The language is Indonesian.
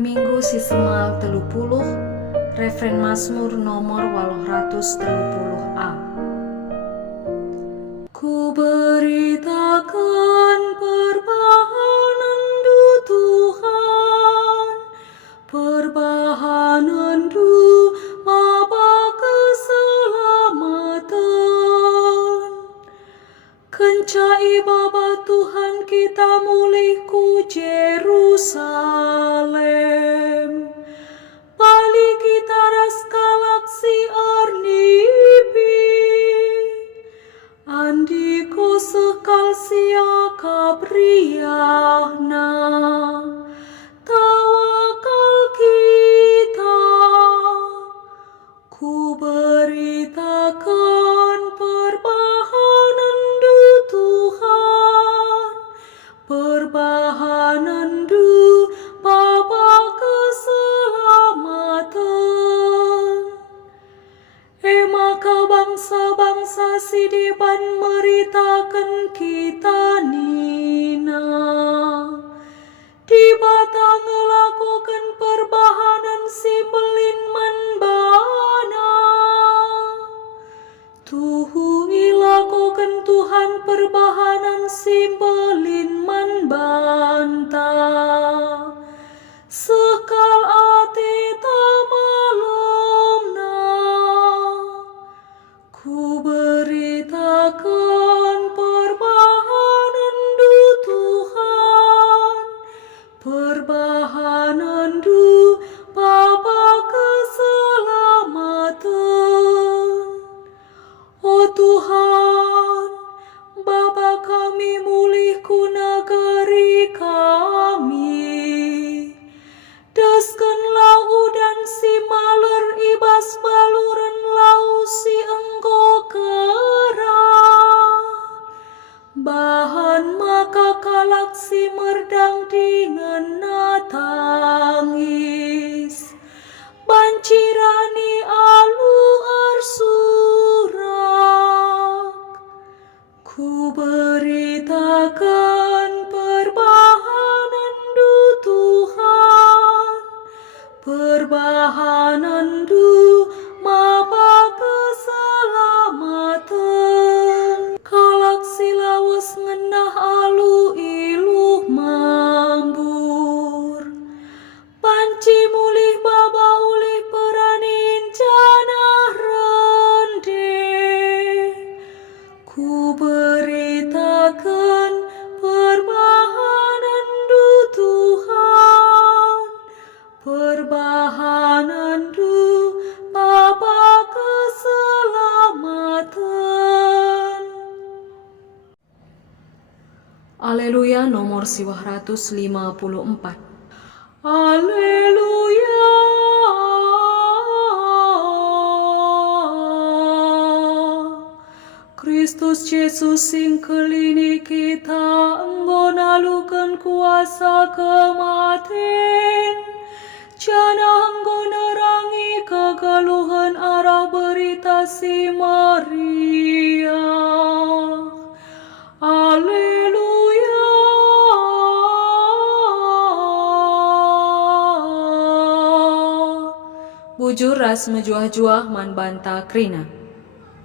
Minggu Sisemal 30, Refren Mazmur nomor 830a. Ku beritakan perbahanan du Tuhan, perbahanan du maba keselamatan. Kencai baba Tuhan kita mulihku Jerusalem, bali kita raskalaksi arnipi, andiko sekal sia kabriahna, tawakal kita. Ku beritakan perbahanan du Tuhan, perbahanan du baba keselamatan. Maka bangsa-bangsa sidiban meritakan kita nina, di bata ngelakukan perbahanan si belin manbana. Tuhu ilakukan Tuhan perbahanan si belin manbanta, sekal ate tamalomna. Ku beritakan perbahanan du Tuhan, perbahanan du baba keselamatan. O Tuhan, Bapa kami mulihku negeri kami, daskan lau dan si maler ibas baluran lau si engkau kera, bahan maka kalak si merdang dengan natangis, bancirani alu arsurak. Ku beritakan perbahanan du Tuhan, perbahanan du maba keselamatan. Kalak silawas ngenah alu iluh mambur, panci mulih baba ulih peranin janah rende. Ku beritakan perbahanan du Tuhan, perbahanan du baba keselamatan. Haleluya nomor 154. Haleluya. Kristus Yesus sing kelini kita, enggo nalukan kuasa kematen, jana enggo nerangi kegaluhan arah berita si Maria. Haleluya. Bujur ras mejuah-juah man banta krina.